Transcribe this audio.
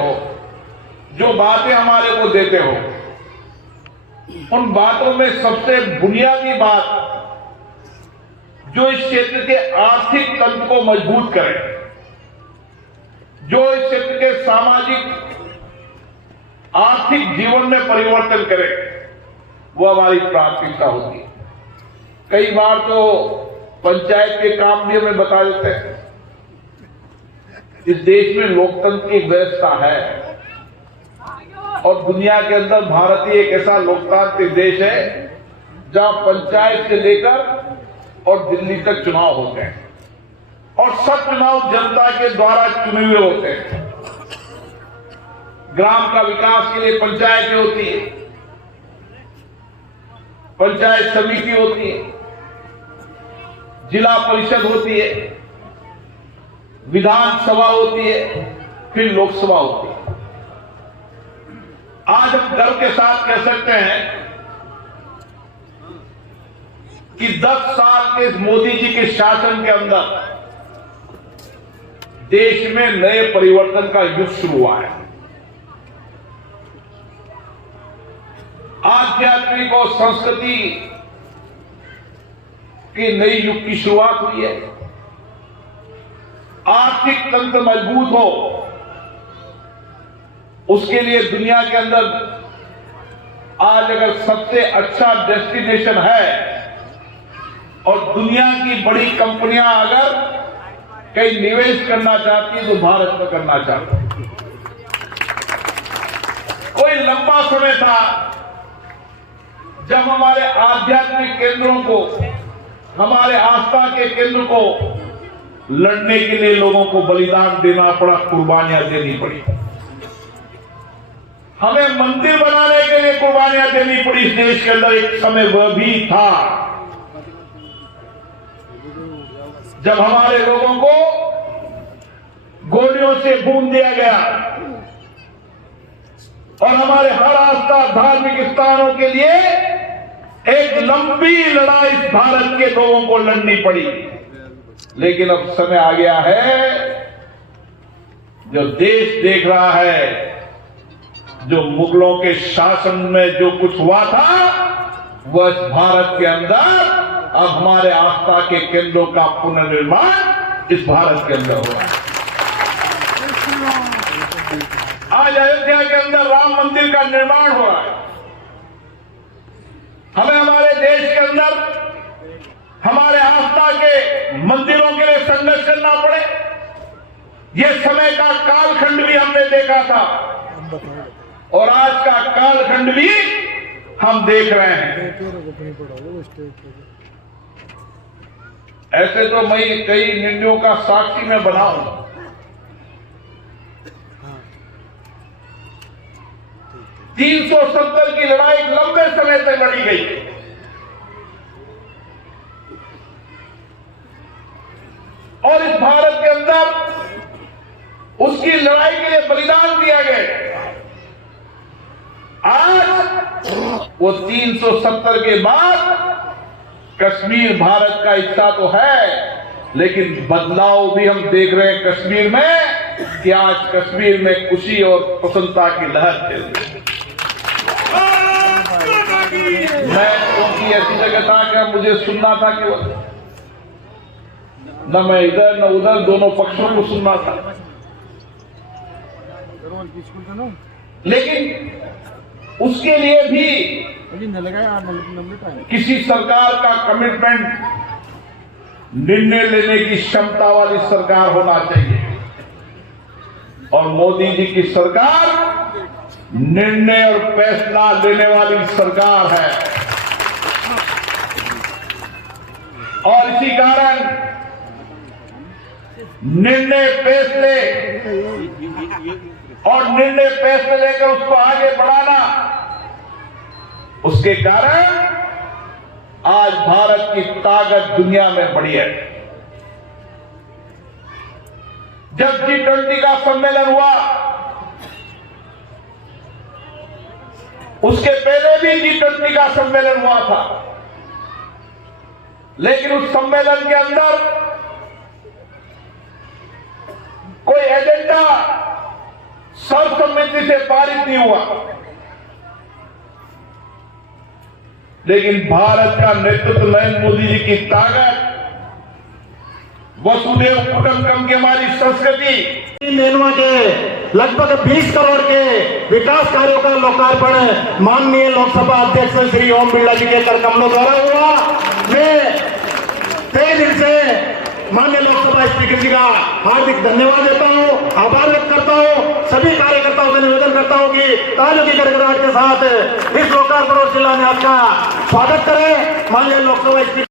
हो, जो बातें हमारे को देते हो, उन बातों में सबसे बुनियादी बात जो इस क्षेत्र के आर्थिक तंत्र को मजबूत करे, जो इस क्षेत्र के सामाजिक आर्थिक जीवन में परिवर्तन करे, वो हमारी प्राथमिकता होती है। कई बार तो पंचायत के काम भी हमें बता देते हैं। इस देश में लोकतंत्र की व्यवस्था है और दुनिया के अंदर भारत ही एक ऐसा लोकतांत्रिक देश है जहां पंचायत से लेकर और दिल्ली तक चुनाव होते हैं और सब चुनाव जनता के द्वारा चुने हुए होते हैं। ग्राम का विकास के लिए पंचायतें होती है, पंचायत समिति होती है, जिला परिषद होती है, विधानसभा होती है, फिर लोकसभा होती है। आज हम गर्व के साथ कह सकते हैं कि 10 साल के मोदी जी के शासन के अंदर देश में नए परिवर्तन का युग शुरू हुआ है। आध्यात्मिक और संस्कृति के नए युग की शुरुआत हुई है। आर्थिक तंत्र मजबूत हो, उसके लिए दुनिया के अंदर आज अगर सबसे अच्छा डेस्टिनेशन है और दुनिया की बड़ी कंपनियां अगर कहीं निवेश करना चाहती है तो भारत में करना चाहती है। कोई लंबा समय था जब हमारे आध्यात्मिक केंद्रों को, हमारे आस्था के केंद्र को लड़ने के लिए लोगों को बलिदान देना पड़ा, कुर्बानियां देनी पड़ी। हमें मंदिर बनाने के लिए कुर्बानियां देनी पड़ी। इस देश के अंदर एक समय वह भी था जब हमारे लोगों को गोलियों से भून दिया गया और हमारे हर आस्था धार्मिक स्थानों के लिए एक लंबी लड़ाई भारत के लोगों को लड़नी पड़ी। लेकिन अब समय आ गया है, जो देश देख रहा है, जो मुगलों के शासन में जो कुछ हुआ था वह भारत के अंदर अब हमारे आस्था के केंद्रों का पुनर्निर्माण इस भारत के अंदर हो रहा है। आज अयोध्या के अंदर राम मंदिर का निर्माण हो रहा है। हमें हमारे देश के अंदर हमारे आस्था के मंदिरों के लिए संघर्ष करना पड़े, यह समय का कालखंड भी हमने देखा था और आज का कालखंड भी हम देख रहे हैं। ऐसे तो मैं कई निर्णयों का साक्षी में बना हूं। 370 की लड़ाई लंबे समय तक लड़ी गई और इस भारत के अंदर उसकी लड़ाई के लिए बलिदान दिया गया। आज वो 370 के बाद कश्मीर भारत का हिस्सा तो है, लेकिन बदलाव भी हम देख रहे हैं कश्मीर में कि आज कश्मीर में खुशी और प्रसन्नता की लहर चल रही है। मैं क्योंकि ऐसी जगह था कि मुझे सुनना था कि न मैं इधर न उधर दोनों पक्षों को सुनना था, लेकिन उसके लिए भी किसी सरकार का कमिटमेंट, निर्णय लेने की क्षमता वाली सरकार होना चाहिए और मोदी जी की सरकार निर्णय और फैसला लेने वाली सरकार है। और इसी कारण निर्णय फैसले और निर्णय फैसले लेकर उसको आगे बढ़ाना, उसके कारण आज भारत की ताकत दुनिया में बढ़ी है। जब G20 का सम्मेलन हुआ, उसके पहले भी G20 का सम्मेलन हुआ था, लेकिन उस सम्मेलन के अंदर कोई एजेंडा सर्व सर्वसम्मति से पारित नहीं हुआ, लेकिन भारत का नेतृत्व नरेंद्र मोदी जी की ताकत, वसुधैव कुटुंबकम की हमारी संस्कृति, नेनुआ के लगभग 20 करोड़ के विकास कार्यों का लोकार्पण माननीय लोकसभा अध्यक्ष श्री ओम बिरला जी के कर कमलों द्वारा हुआ। मैं तहे दिल से माननीय लोकसभा स्पीकर जी का हार्दिक धन्यवाद देता हूं, आभार व्यक्त करता हूं। सभी कार्यकर्ताओं से निवेदन करता हूं कि तालियों की गड़गड़ाहट के साथ इस लोकार्पण और शिलान्यास का स्वागत करें। माननीय लोकसभा स्पीकर